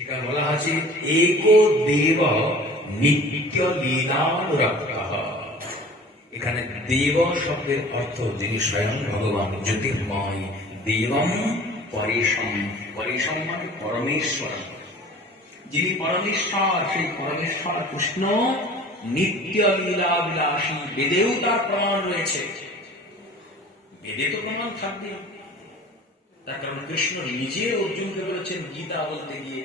সেখানে বলা আছে এক দেব নিত্য লীলানুরক্ত এখানে দেব শব্দের অর্থ যিনি স্বয়ং ভগবান জ্যোতির্ময়, দেবম পরেশম পরেশম মানে পরমেশ্বর। যিনি পরমেশ্বর, সেই পরমেশ্বর কৃষ্ণ নিত্য লীলা বিলাসী বেদেও তার প্রমাণ রয়েছে। বেদে তো প্রমাণ থাকবে তার কারণ কৃষ্ণ নিজে অর্জুনকে বলেছেন, গীতা বলতে গিয়ে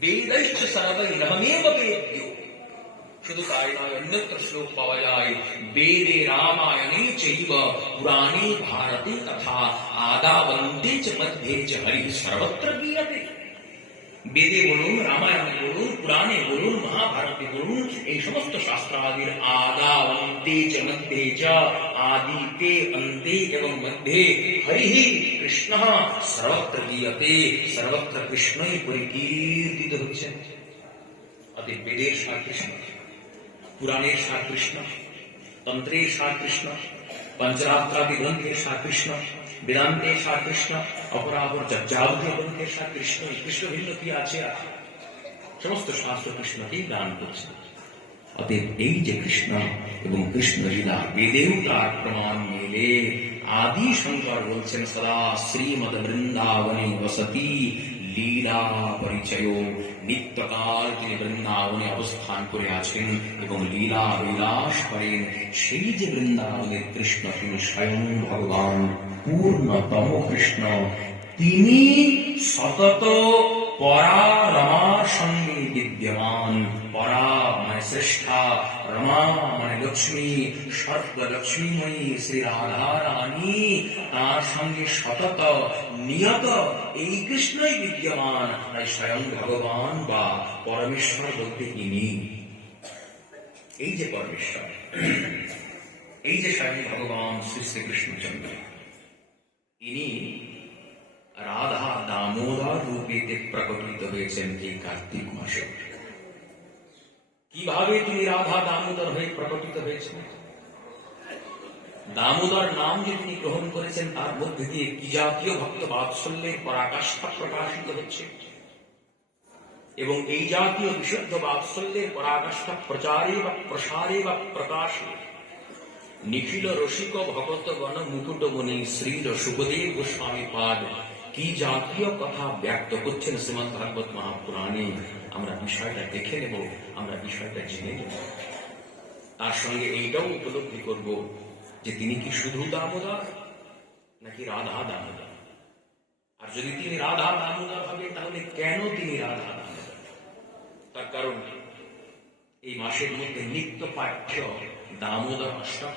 ویدہ بےدو شدت انوپلا چانتے تھا آداب مدھیے چریت گیتے বেদে বলুন রামায়ণে বলুন পুরাণে বলুন মহাভারতে বলুন এই সমস্ত শাস্ত্রাদির আদা অন্তে চ মধ্যে চ আদিতে অন্তে এবং মধ্যে হরি কৃষ্ণ সর্বত্র গীয়তে, সর্বত্র কৃষ্ণই পরিকীর্তিত হচ্ছেন অতএব বেদের সার কৃষ্ণ, পুরাণের সার কৃষ্ণ, তন্ত্রের সার কৃষ্ণ, পঞ্চরাত্রাদি গ্রন্থের সার কৃষ্ণ বেদান্তের সার কৃষ্ণ অপরাপর যাবতীয় গ্রন্থের সার কৃষ্ণ ভিন্ন কি আছে? সমস্ত শাস্ত্র কৃষ্ণকেই দান করছে। অতএব এই যে কৃষ্ণ এবং কৃষ্ণ লীলা, বেদেও তার প্রমাণ মেলে। আদি শঙ্কর বলছেন, সদা শ্রীমদ বৃন্দাবনে বসতি লীলা পরিচয় নিত্যকাল তিনি বৃন্দাবনে অবস্থান করে আছেন এবং লীলা বিলাস করেন। সেই যে বৃন্দাবনে কৃষ্ণ তিনি স্বয়ং ভগবান, পূর্ণতম কৃষ্ণ। তিনি সতত পরা রমার সঙ্গে বিদ্যমান, পরা মানে শ্রেষ্ঠা, রমা মানে লক্ষ্মী সর্ব লক্ষ্মীময়ী শ্রী রাধা রানী তার সঙ্গে সতত নিয়ত এই কৃষ্ণই বিদ্যমান, তাই স্বয়ং ভগবান বা পরমেশ্বর বলতে ইনি এই যে পরমেশ্বর, এই যে স্বয়ং ভগবান শ্রী শ্রীকৃষ্ণচন্দ্র ইনি রাধা দামোদর রূপেতে প্রকটিত হয়েছেন এই কার্তিক মাসে কীভাবে তিনি রাধা দামোদর হয়ে প্রকটিত হয়েছেন দামোদর নাম যে তিনি গ্রহণ করেছেন তার মধ্যে দিয়ে কি জাতীয় ভক্ত বাৎসল্যের পরাকাষ্ঠা প্রকাশিত হচ্ছে এবং এই জাতীয় বিশুদ্ধ বাৎসল্যের পরাকাষ্ঠা প্রচারে বা প্রসারে বা প্রকাশে নিখিল রসিক ভগত গণ মুকুট মুনি শ্রী সুখদেব গোস্বামী পাদ কি জাতীয় কথা ব্যক্ত করছেন শ্রীমদ ভাগবত মহাপুরাণে? আমরা বিষয়টা দেখে নেব, আমরা বিষয়টা জেনে নেব। তার সঙ্গে এইটাও উপলব্ধি করব যে তিনি কি শুধু দামোদর নাকি রাধা দামোদর? আর যদি তিনি রাধা দামোদর হবেন তাহলে কেন তিনি রাধা দামোদর? তার কারণ এই মাসের মধ্যে নিত্য পাঠ্য দামোদর অষ্টক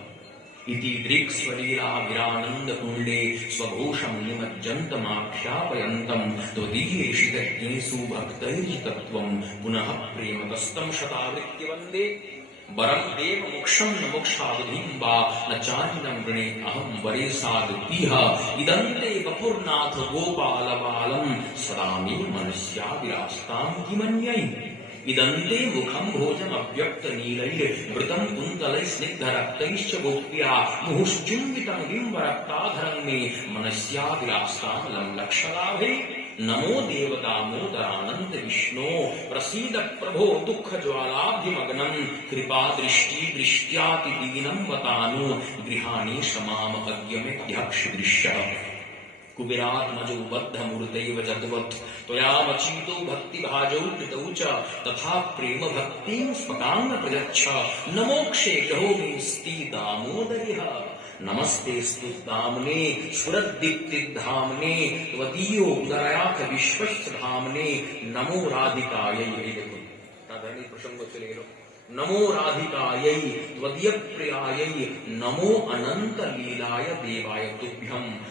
इति दृक्स्वलीलाभिरानन्दकुण्डे स्वघोषं निमज्जन्तमाख्यापयन्तं त्वदीयेषितज्ञेषु भक्तैर्जितत्वं पुनः प्रेमतस्तं शतावृत्ति वन्दे वरं देव मोक्षं न मोक्षावधिं वा न चान्नं वृणे अहं वरे साधुतीह इदन्ते वपुर्नाथ गोपालबालं सदा मे متن کتنی گوپیا محسن بتا من سیاداملک لا نمو دیکھتا مو درند وسین پرو دکھ جلا من درش درشیاتی دینم بتا نم پے اک د کبھیراجو بدھ مرت مچیو بھک کرتی نموشے گھر میس دامو دمستے استنی سرپی دایو دریات ویسا نمو ریسنگ نمو ردی پریا نمو دودھ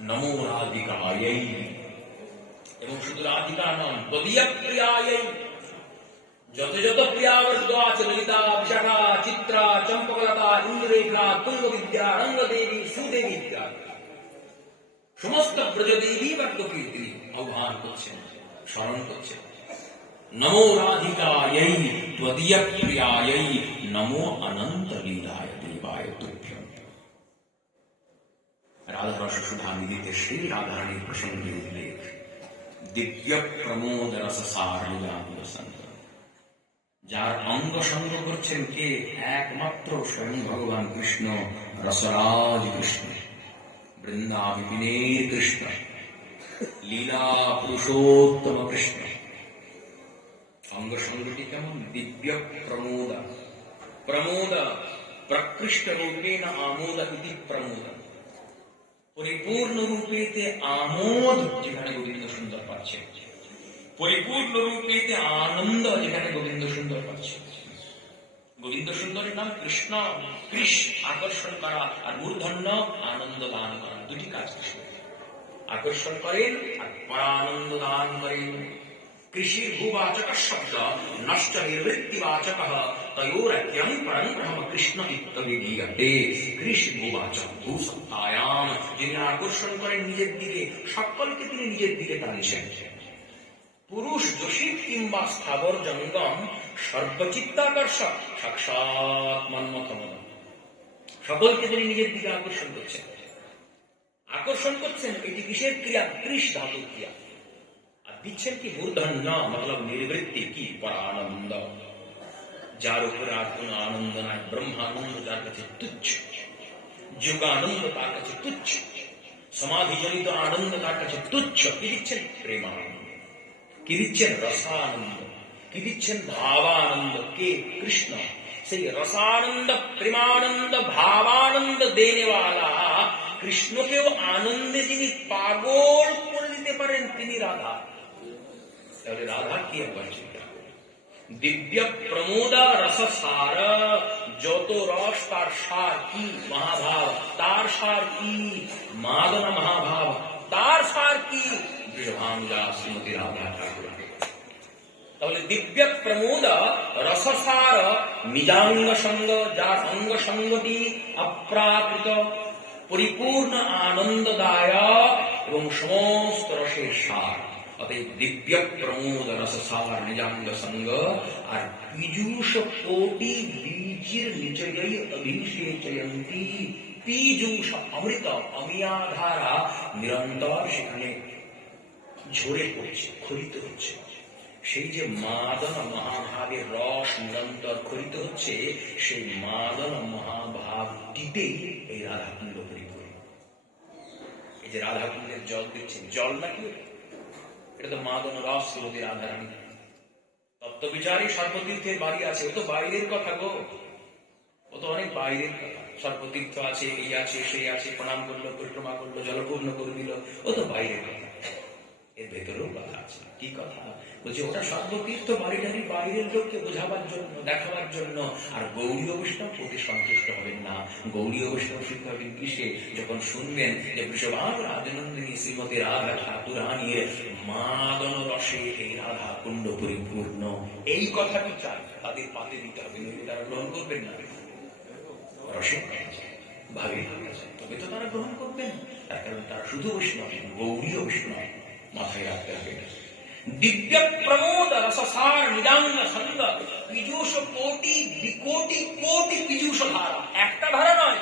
নমো রাধিকায় এবং শুধু রাধিকা নন বদীয় প্রিয়ায় যত যত প্রিয়াবর্গ আছে ললিতা বিশাখা চিত্রা চম্পকলতা ইন্দ্ররেখা কুম্ভবিদ্যা রঙ্গদেবী সুদেবী ইত্যাদি সমস্ত ব্রজদেবী বর্গকে তিনি আহ্বান করছেন, স্মরণ করছেন। নমো রাধিকায় ত্বদীয় প্রিয়ায় নমো অনন্ত লীলায় দেবায় তুভ্যম। মিলিতে শ্রী রাধারানীর প্রসঙ্গে উল্লেখ দিব্য প্রমোদ রস সার লীলাবসন্ত যার অঙ্গ সঙ্গ করছেন কে একমাত্র স্বয়ং ভগবান কৃষ্ণ রসরাজ কৃষ্ণ বৃন্দা বিপিনের কৃষ্ণ লীলা পুরুষোত্তম কৃষ্ণ অঙ্গ সঙ্গটি কেমন? দিব্য প্রমোদ প্রমোদ প্রকৃষ্ট রূপেণ আমোদ ইতি প্রমোদ। পরিপূর্ণ রূপেতে আমোদ যেখানে গোবিন্দ সুন্দর পাচ্ছে। পরিপূর্ণ রূপেতে আনন্দ যেখানে গোবিন্দ সুন্দর পাচ্ছে। গোবিন্দ সুন্দরের নাম কৃষ্ণ কৃষ্ণ আকর্ষণ করা আর মূর্ধন্য আনন্দ দান করা। দুটি কাজ কৃষ্ণ। আকর্ষণ করেন আর পরানন্দ দান করেন। কৃষির ভূবাচক শব্দ নষ্ট নিবৃত্তিবাচক তয়োরক্যম পরম ব্রহ্ম কৃষ্ণ ইত্যবিধীয়তে কৃষি ভূবাচক ভূসত্তায়াম যিনি আকর্ষণ করেন নিজের দিকে সকলকে তিনি নিজের দিকে টানছেন পুরুষ যোশী কিংবা স্থাবর জঙ্গম সর্বচিত্তাকর্ষক সাক্ষাৎ মন্মথম সকলকে তিনি নিজের দিকে আকর্ষণ করছেন আকর্ষণ করছেন এটি কিসের ক্রিয়া কৃষ ধাতুর ক্রিয়া আর দিচ্ছেন কি মূর্ধন্য মতলব নির্বৃত্তি কি পরানন্দ যার উপরে আর কোন আনন্দ নাই ব্রহ্মানন্দ যার কাছে তুচ্ছ যোগানন্দ তার কাছে তুচ্ছ সমাধিজনিত আনন্দ তার কাছে তুচ্ছ কি দিচ্ছেন প্রেমানন্দ কি দিচ্ছেন রসানন্দ কি দিচ্ছেন ভাবানন্দ কে কৃষ্ণ সেই রসানন্দ প্রেমানন্দ ভাবানন্দ দেনেওয়ালা কৃষ্ণকেও আনন্দে যিনি পাগল করে দিতে পারেন তিনি রাধা তাহলে রাধা কি একবার চিন্তা দিব্য প্রমোদ রস সার যত রস তার সার কি মহাভাব তার সার কি মাদন মহাভাব তার সার কি বৃষভাঙ্গা শ্রীমতী রাধা ঠাকুর তাহলে দিব্য প্রমোদ রসসার নিজাঙ্গ সঙ্গ যার অঙ্গ সঙ্গটি অপ্রাকৃত, পরিপূর্ণ আনন্দদায়ক এবং সমস্ত রসের সার। অতএব দিব্য প্রমোদ রসসার নিজাঙ্গ সঙ্গ, আর পীযুষ কোটি বীজির নিচয়ই অভিষেচয়ন্তি। পীযুষ অমৃত অমিয়াধারা নিরন্তর সেখানে ঝরে পড়ছে, খরিত হচ্ছে। সেই যে মাদন মহাভাবের রস নিরন্তর খরিত হচ্ছে, সেই মাদন মহাভাবটিতেই এই রাধাকুণ্ড পরিপূর্ণ। এই যে রাধাকুণ্ডের জল দিচ্ছে, জল নাকি? এটা তো মাদন রস শ্রীমতী রাধারানী। তত্ত্ববিচারী সর্বতীর্থের বাড়ি আছে। ও তো বাইরের কথা গো। ও তো অনেক বাইরের কথা। সর্বতীর্থ আছে, এই আছে, সেই আছে, প্রণাম করল, পরিক্রমা করল, জলপূর্ণ করে দিল। ও তো বাইরের কথা। এর ভেতরেও কথা আছে। কি কথা? বলছে, ওটা সর্বতীর্থ বাড়িটারি বাইরের লোককে বোঝাবার জন্য, দেখাবার জন্য। আর গৌরীয় বৈষ্ণব প্রতি সন্তুষ্ট হবেন না। গৌরীয় বৈষ্ণব শুদ্ধ হবেন কিসে যখন শুনবেন যে বৃষভাগ রাজনন্দিনী শ্রীমতী রাধা ঠাকুরানির মাদন রসে এই রাধা কুণ্ড পরিপূর্ণ, এই কথাটি চাই। তাদের পাতে দিতে হবে, নইলে তারা গ্রহণ করবেন না। রসে ভাবে তবে তো তারা গ্রহণ করবেন তার কারণ তারা শুধু বৈষ্ণব গৌরীয় বৈষ্ণব। মাথায় রাখতে হবে দিব্য প্রমোদ রসসার নিদাঙ্গ ছন্দ পীযুষ কোটি বিকোটি কোটি পীযুষ ধারা একটা ধারা নয়।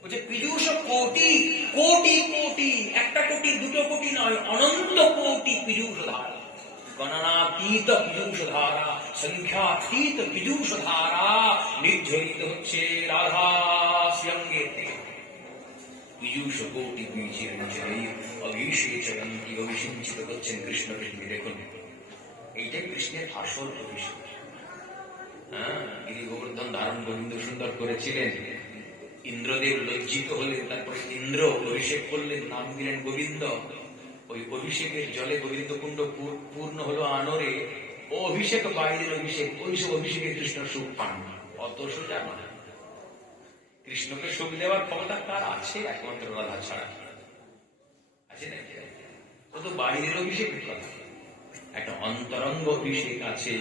বলছে পীযুষ কোটি কোটি কোটি একটা কোটি, দুটো কোটি নয়, অনন্ত কোটি পীযুষ ধারা গণনাতীত পীযুষ ধারা সংখ্যাতীত পীযুষ ধারা নির্ঝরিত হচ্ছে রাধা শ্রীঅঙ্গের থেকে পীযুষ কোটি বীজের নিজেই অভিষেচন কি অভিষিঞ্চিত করছেন কৃষ্ণ দেখুন এইটাই কৃষ্ণের আসল অভিষেক হ্যাঁ গোবর্ধন ধারণ গোবিন্দ সুন্দর করেছিলেন ইন্দ্রদেব লজ্জিত হলেন তারপরে ইন্দ্র অভিষেক করলেন নাম দিলেন গোবিন্দ ওই অভিষেকের জলে গোবিন্দ কুণ্ড পূর্ণ হলো আনরে ও অভিষেক, বাইরের অভিষেক, ওই সব অভিষেকে কৃষ্ণ সুখ পান। অত সোজা নয়। কৃষ্ণকে সুখ দেওয়ার ক্ষমতা কার আছে, একমাত্র রাধা ছাড়া। আছে নাকি? ও তো বাইরের অভিষেকের কথা। একটা অন্তরঙ্গ অভিষেক আছে,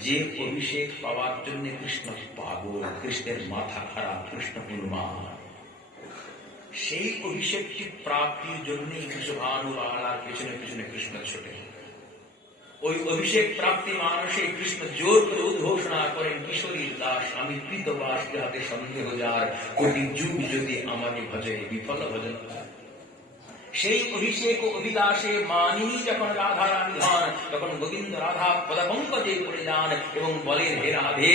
যে অভিষেক পাওয়ার জন্য কৃষ্ণ পাগল, কৃষ্ণের মাথা খারাপ, কৃষ্ণ গুরুমান সেই অভিষেকটি প্রাপ্তির জন্যই কৃষ্ণভানু আলার পেছনে পেছনে কৃষ্ণ ছোটে। ওই অভিষেক প্রাপ্তি মানুষে কৃষ্ণ জোর করে উদ্ঘোষণা করেন কিশোরীর দাস। আমি কৃতবাস যাতে সন্দেহ যার কোটি যুগ যদি আমাকে ভজে, বিফল ভজন সেই অভিষেক ও অভিলাষে মানি যখন রাধা রানী হন তখন গোবিন্দ রাধা পদপঙ্কজে পড়ে যান এবং বলেন হে রাধে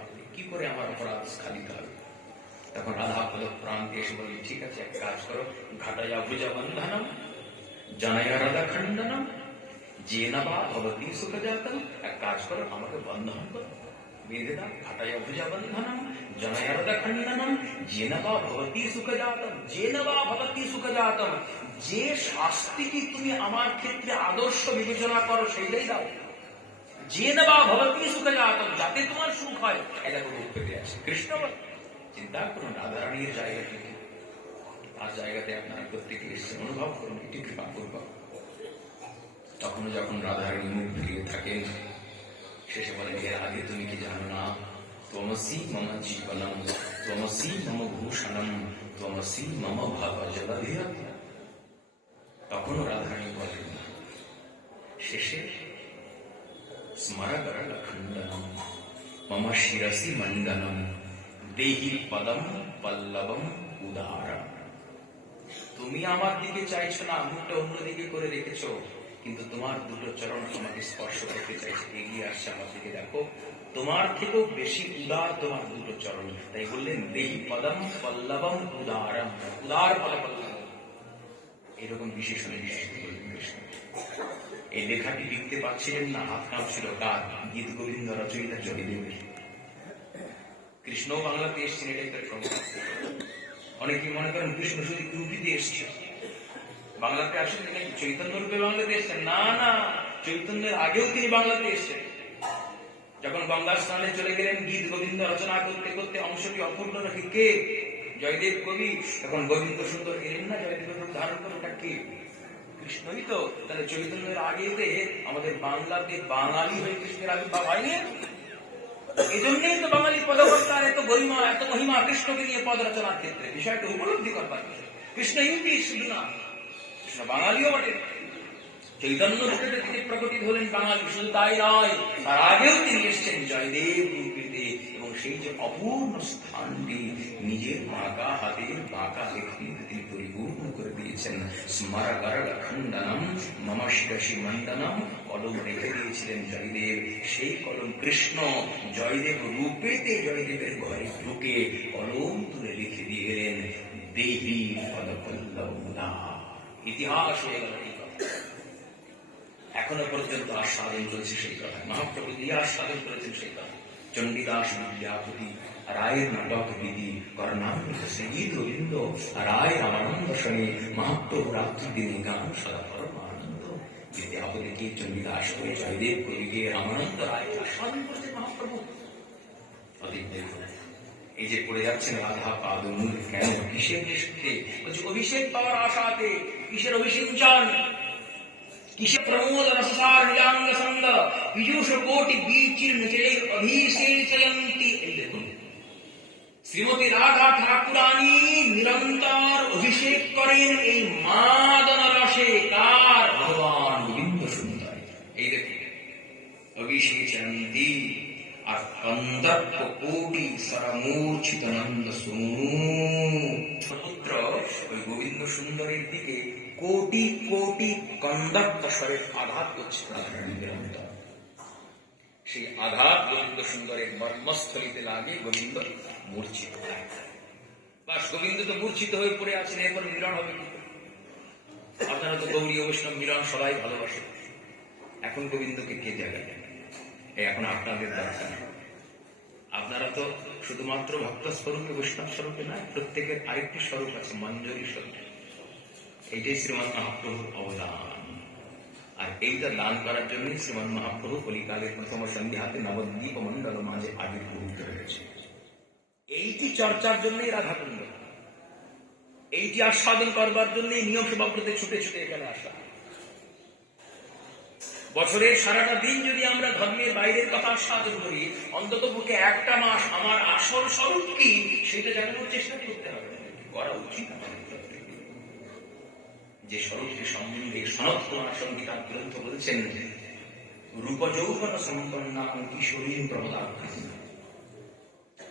কি করে আমার অপরাধ খালিতে হবে? তখন রাধা পদ প্রাণ দিয়ে এসে বলি, ঠিক আছে, এক কাজ করো ঘাটায়া ভুজা বন্ধনম জনয়া রাধা খণ্ডনম, যে না বা ভবতী সুখ জাতম এক কাজ করো, আমাকে বন্ধন করো। বেঁধে দাও ঘাটায়া ভুজা বন্ধনম জনয়া রাধা খণ্ডনম, যে না বা ভবতী সুখ জাতম যে না বা ভবতী সুখ জাতম যে শাস্তিটি তুমি আমার ক্ষেত্রে আদর্শ বিবেচনা করো, সেইটাই দাও। যাতে তোমার সুখ হয় এটা রূপ পেতে আছে কৃষ্ণ চিন্তা রাধারানীর জায়গা থেকে জায়গাতে প্রত্যেকে অনুভব করুন এটি কৃপা পূর্বক তখন যখন রাধারানী মুখ ফিরিয়ে থাকেন শেষে বলেন এর আগে তুমি কি জানো না ত্বমসি মম জীবনম ত্বমসি মম ভূষণম ত্বমসি মম ভাব জলধিরম শিরসি মণ্ডনম দেহি পদম পল্লবম উদাহরণ তুমি আমার দিকে চাইছো না মুখটা অন্যদিকে করে রেখেছো, কিন্তু তোমার দুটো চরণ আমাকে স্পর্শ করতে চাইছে, এগিয়ে আসছে আমার দিকে, দেখো। তোমার থেকেও বেশি উদার তোমার দুটো চরণ। তাই বললেন, দেহি পদম পল্লবম উদারম। উদার পদ পল্লব। এরকম বিশেষণে এই লেখাটি লিখতে পারছিলেন না, হাত কাঁপছিল কার গীত গোবিন্দ রচয়িতা জয়দেবের কৃষ্ণ বাংলাতে এসছেন এটাই তার সংখ্যা অনেকে মনে করেন কৃষ্ণ শুধু ইউপিতে এসছে। বাংলাতে আসেন নাকি চৈতন্য রূপে বাংলাতে এসছেন। না না, চৈতন্যের আগেও তিনি বাংলাতে এসছেন। যখন গঙ্গা স্নানে চলে গেলেন, গীত গোবিন্দ রচনা করতে করতে অংশটি অপূর্ণ রাখি কে? জয়দেব কবি। তখন গোবিন্দ সুন্দর এলেন না জয়দেবের রূপ ধারণ করে ওটা কে? কৃষ্ণই তো। তাহলে চৈতন্যের আগে আমাদের বাংলাতে বাঙালি হয়ে কৃষ্ণের আবির্ভাব হয়নি? এজন্যই তো বাঙালি পদকর্তার এত গরিমা, এত মহিমা কৃষ্ণকে নিয়ে পদ রচনার ক্ষেত্রে। বিষয়টা উপলব্ধি করবার কৃষ্ণ ইউপি শুধু না, কৃষ্ণ বাঙালিও বটে। চৈতন্য রূপে তিনি প্রকটিত হলেন বাঙালি, শুধু তাই নয়, তার আগেও তিনি এসছেন জয়দেব রূপেতে, এবং সেই যে অপূর্ণ স্থানটি নিজের বাঁকা হাতের বাঁকা লেখনীতে তিনি পরিপূর্ণ দিয়েছেন স্মারকার খণ্ডনম মম মণ্ডনম কলম রেখে দিয়েছিলেন জয়দেব। সেই কলম কৃষ্ণ জয়দেব রূপেতে জয়দেবের ঘরে ঢুকে কলম তুলে লিখে দিয়ে গেলেন দেবী পদপল্লবুদা। ইতিহাস হয়ে গেল এই কথা। এখনও পর্যন্ত আস্বাদন চলছে সেই কথা। মহাপ্রভু দিয়ে আস্বাদন করেছেন সেই কথা। চণ্ডীদাস বিদ্যাপতি রায়ের নাটক বিধি কর্ণাঙ্গ সংগীত গোবিন্দ রায় রামানন্দ শনি মহাপ্রভু রাত্রি দিনে গান সদা পরম আনন্দ বিদ্যাপতিকে চণ্ডীদাস করে জয়দেব কবিকে রামানন্দ রায় অধিক দেখুন এই যে পড়ে যাচ্ছেন রাধা পাদ মূল কেন কিসের নিষ্ঠে অভিষেক পাওয়ার আশাতে কিসের অভিষেক কিসে প্রমোদ রসসার নিজাঙ্গ সঙ্গ পীযুষ কোটি বিচীর্ণ চলে অভিষেচয়ন্তি এই দেখুন শ্রীমতী রাধা ঠাকুরানী নিরন্তর অভিষেক করেন এই মাদন রসে কার ভগবান গোবিন্দ সুন্দর এই দেখুন অভিষেচন্তি কোটি ওই গোবিন্দ সুন্দরের দিকে কোটি কোটি কন্দর্প স্বরের আঘাত করছে। সেই আঘাত গোবিন্দ সুন্দরের মর্মস্থলিতে লাগে গোবিন্দ মূর্ছিত হয়। বাস গোবিন্দ তো মূর্ছিত হয়ে পড়ে আছেন এরপর মিলন হবে কি আপনারা তো গৌরী বৈষ্ণব মিলন সবাই ভালোবাসে। এখন গোবিন্দকে কে জায়গায় এই এখন আপনাদের দরকার আপনারা তো শুধুমাত্র ভক্ত স্বরূপে, বৈষ্ণব স্বরূপে নয়, প্রত্যেকের আরেকটি স্বরূপ আছে, মঞ্জুরি স্বরূপ। এইটাই শ্রীমান মহাপ্রভুর অবদান। আর এইটা দান করার জন্য শ্রীমান মহাপ্রভু কলিকালের প্রথম সন্ধ্যাতে নবদ্বীপ মন্ডল মাঝে আবির্ভূত হয়েছে। এইটি চর্চার জন্যই রাধা রাধাকুণ্ড এইটি আস্বাদন করবার জন্যই নিয়ম সভাব্রতে ছুটে ছুটে এখানে আসা। বছরের সারাটা দিন যদি আমরা ধর্মের বাইরের কথা আস্বাদন করি, অন্তত পক্ষে একটা মাস আমার আসল স্বরূপ কি, সেটা জানানোর চেষ্টা করতে হবে। করা উচিত যে স্বরূপটি সম্বন্ধে সনত কুমার সংগীতার গ্রন্থ বলছেন রূপ যৌবন সম্পন্না কিশোরী প্রমদা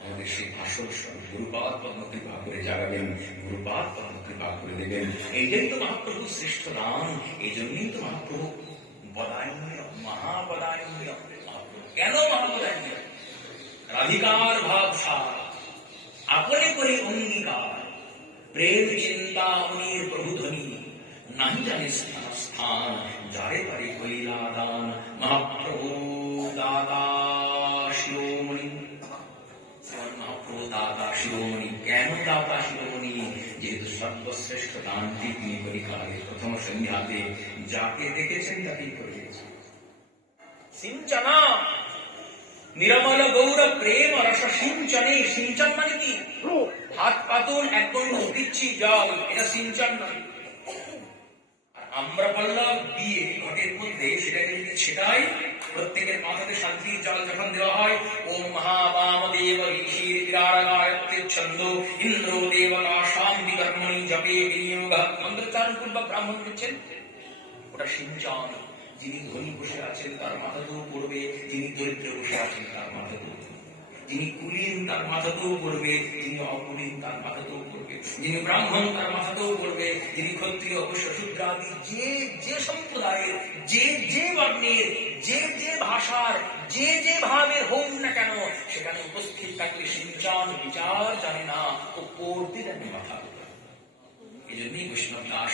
আমাদের সেই আসল স্বরূপ, গুরুপাদ পদ্ম কৃপা করে জাগাবেন, গুরুপাদ পদ্ম কৃপা করে দেবেন। এইটাই তো মহাপ্রভু শ্রেষ্ঠ দান এই জন্যই তো মহাপ্রভু বদায়নীয় মহাবদায়নীয় মহাপ্রভু। কেন মহাবদায়নীয় রাধিকার ভাব সার আপনে করে অঙ্গীকার প্রেম চিন্তা মনির প্রভু ধ্বনি নাহি জানে স্থান স্থান যারে পারে কইলা দান মহাপ্রভু দাদা শিরোমণি শ্রীমান মহাপ্রভু দাদা শিরোমণি কেন দাদা শিরোমণি যেহেতু সর্বশ্রেষ্ঠ দানটি তিনি কলিকালে প্রথম সন্ধ্যাতে যাকে দেখেছেন তাকেই করে দিয়েছেন। সিঞ্চনা! নিরমল গৌর প্রেম রস সিঞ্চনে, সিঞ্চন মানে কি? হাত পাতুন এক গণ্ড দিচ্ছি জল এটা সিঞ্চন নয়। আমরা বললাম বিয়ে ঘটের মধ্যে সেটাকে ছেটাই প্রত্যেকের মাথাতে শান্তির জল যখন দেওয়া হয়, ওম মহাবাম দেব ঋষির ইন্দ্র দেবতা শান্তি কর্মণি জপে বিনিয়োগ। পূর্বক ব্রাহ্মণ দিচ্ছেন ওটা সিঞ্চন যিনি ধনী বসে আছেন, তার মাথাতেও পড়বে। যিনি দরিদ্র বসে আছেন, তার মাথাতেও। যিনি কুলীন, তার পড়বে। যিনি তার যিনি ব্রাহ্মণ, তার মাথাতেও পড়বে। যিনি ক্ষত্রিয়, অবশ্য শূদ্রাদি, যে যে সম্প্রদায়ের, যে যে বর্ণের, যে ভাষার যে যে ভাবে হোক না কেন, সেখানে উপস্থিত থাকলে সিঞ্চন বিচার জানে না ও করতে জানে মাথা। এই জন্যই বৈষ্ণব দাস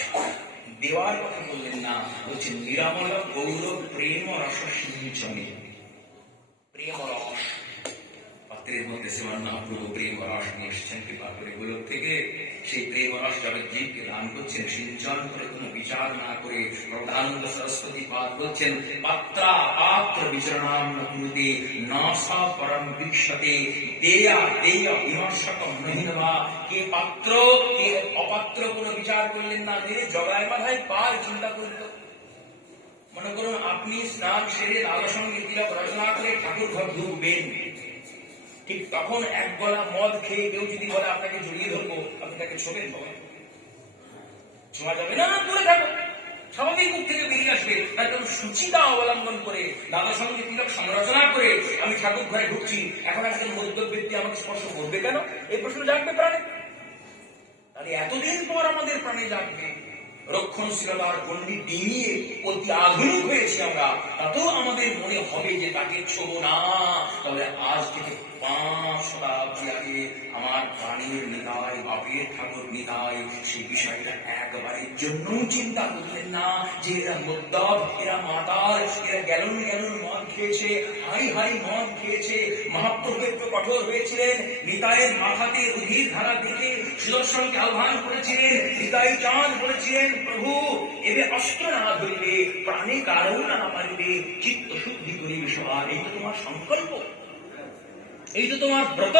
দেওয়ার কথা বললেন না, বলছেন, নিরাময়, গৌরব, প্রেম, রস সিঞ্চনে প্রেম, রস। অপাত্র কোনো বিচার করলেন না দিয়ে জগায় মাথায় পার চিন্তা করল। মনে করুন, আপনি স্নান সেরে লাল সঙ্গে তিলক রচনা করে ঠাকুর ঘর ঢুকবেন ঠিক তখন এক গলা মদ খেয়ে কেউ যদি বলে, আপনাকে জড়িয়ে ধরবো, আপনি তাকে ছোবেন বাবা ছোঁয়া যাবে না, দূরে থাকো। স্বাভাবিক মুখ থেকে বেরিয়ে আসবে। একদম সুচিতা অবলম্বন করে দাদা সঙ্গে তিলক সমালোচনা করে, আমি ঠাকুর ঘরে ঢুকছি। এখন একজন মধ্য ব্যক্তি আমাকে স্পর্শ করবে কেন? এই প্রশ্ন জাগবে প্রাণে। তাহলে এতদিন পর আমাদের প্রাণে জাগবে। রক্ষণশীলতার গণ্ডি ডিঙিয়ে অতি আধুনিক হয়েছি আমরা। তাতেও আমাদের মনে হবে যে তাকে ছোব না। তবে আজ থেকে পাঁচ আমার প্রাণীর নিতাই বাপের ঠাকুর নিতাই সেই বিষয়টা একবারের জন্য চিন্তা করলেন না যে এরা মুদ্দব এরা মাতার এরা গ্যালন গ্যালন মদ খেয়েছে, হাই হাই মদ খেয়েছে মহাপ্রভু কঠোর হয়েছিলেন, নিতাইয়ের মাথাতে রুধির ধারা দেখে সুদর্শনকে আহ্বান করেছিলেন, নিতাই চাঁদ বলেছিলেন প্রভু, এবে অস্ত্র না ধরিবে প্রাণে কারণ না পারিবে চিত্ত শুদ্ধি করিবে সবার। এই তো তোমার সংকল্প। এই তো তোমার ব্রত,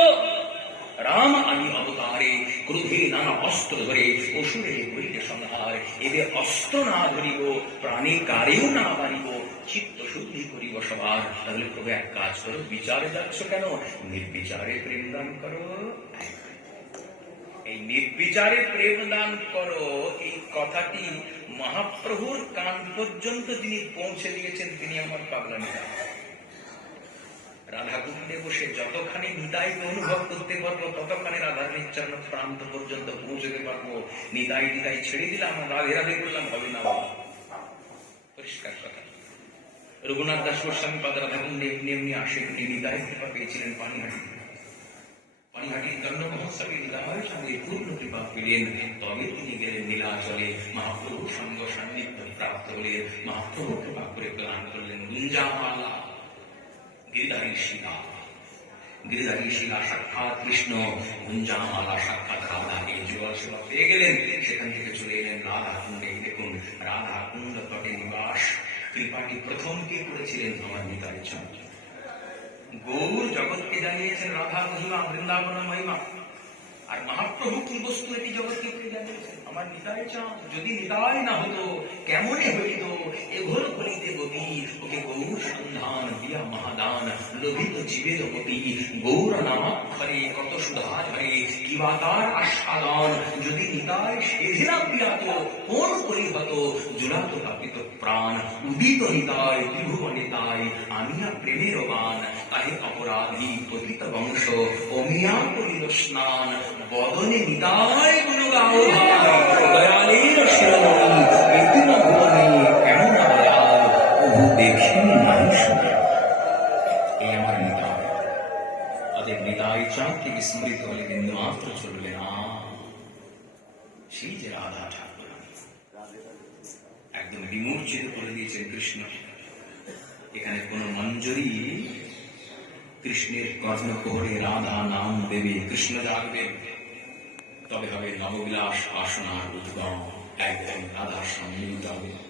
রাম আদি অবতারে ক্রোধে নানা অস্ত্র ধরে অসুরে করিতে সংহার এবে অস্ত্র না ধরিব, প্রাণে কারেও না পারিব চিত্ত শুদ্ধি করিব সবার। তাহলে প্রভু এক কাজ করো, বিচারে যাচ্ছ কেন? নির্বিচারে প্রেম দান করো। এই নির্বিচারে প্রেম দান করো, এই কথাটি মহাপ্রভুর কান পর্যন্ত তিনি পৌঁছে দিয়েছেন, তিনি আমার পাগলামি রাধা কুণ্ডে বসে যতখানি নিতাইকে অনুভব করতে পারব, ততখানি রাধার নিচ্ছন্ন প্রান্ত পর্যন্ত পৌঁছতে পারব। নিতাই নিতাই ছেড়ে দিলাম রাধে রাধে করলাম হবে না পরিষ্কার কথা। রঘুনাথ দাস গোস্বামী পাদ রাধা কুণ্ডে এমনি এমনি আসে উনি নিতাই কৃপা পেয়েছিলেন পানিহাটি। পানিহাটির দণ্ড মহোৎসবে লীলাময়ের সঙ্গে পূর্ণ কৃপা পেলেন। তবে তিনি গেলেন নীলাচলে। মহাপ্রভু সঙ্গ সান্নিধ্য প্রাপ্ত হলেন মহাপ্রভু কৃপা করে প্রদান করলেন। গুঞ্জামালা গিরিধারী শিলা সাক্ষাৎ কৃষ্ণ গুঞ্জামালা সাক্ষাৎ রাধা এই যুগল সেবা পেয়ে গেলেন। সেখান থেকে চলে এলেন রাধা কুণ্ডে দেখুন রাধা কুণ্ড তটে নিবাস। কৃপাটি প্রথম কে করেছিলেন আমার নিতাই চন্দ্র? গৌর জগৎকে জানিয়েছেন রাধা মহিমা, বৃন্দাবন মহিমা। আর মহাপ্রভু কি বস্তু এটি জগৎকে জানিয়েছেন? আমার নিতাই চাঁদ যদি নিতাই না হতো, কেমনে হইত? এ ঘোর বলিতে গতি ওকে গৌর সন্ধান দিয়া মহাদান, লোভিত জীবের গতি গৌর নামাক্ষরে কত সুধা ধরে কিবা তার আস্বাদন? যদি নিতাই সেধিনা বিয়াত, কোন পরিহত? জুড়াত তাপিত প্রাণ, উদিত নিতাই ত্রিভুবনে তাই আমিয়া প্রেমের বান তাহে অপরাধী পতিত বংশ, অমিয়া করিল স্নান বদনে নিতাই গুণ গাও একদম বিমূর্ছিত করে দিয়েছেন কৃষ্ণ এখানে কোন মঞ্জরি কৃষ্ণের কর্ণকোহরে রাধা নাম দেবে কৃষ্ণ জাগবে তবে হবে নববিলাস বাসনার উদ্গম একদম রাধার সামনে যাবে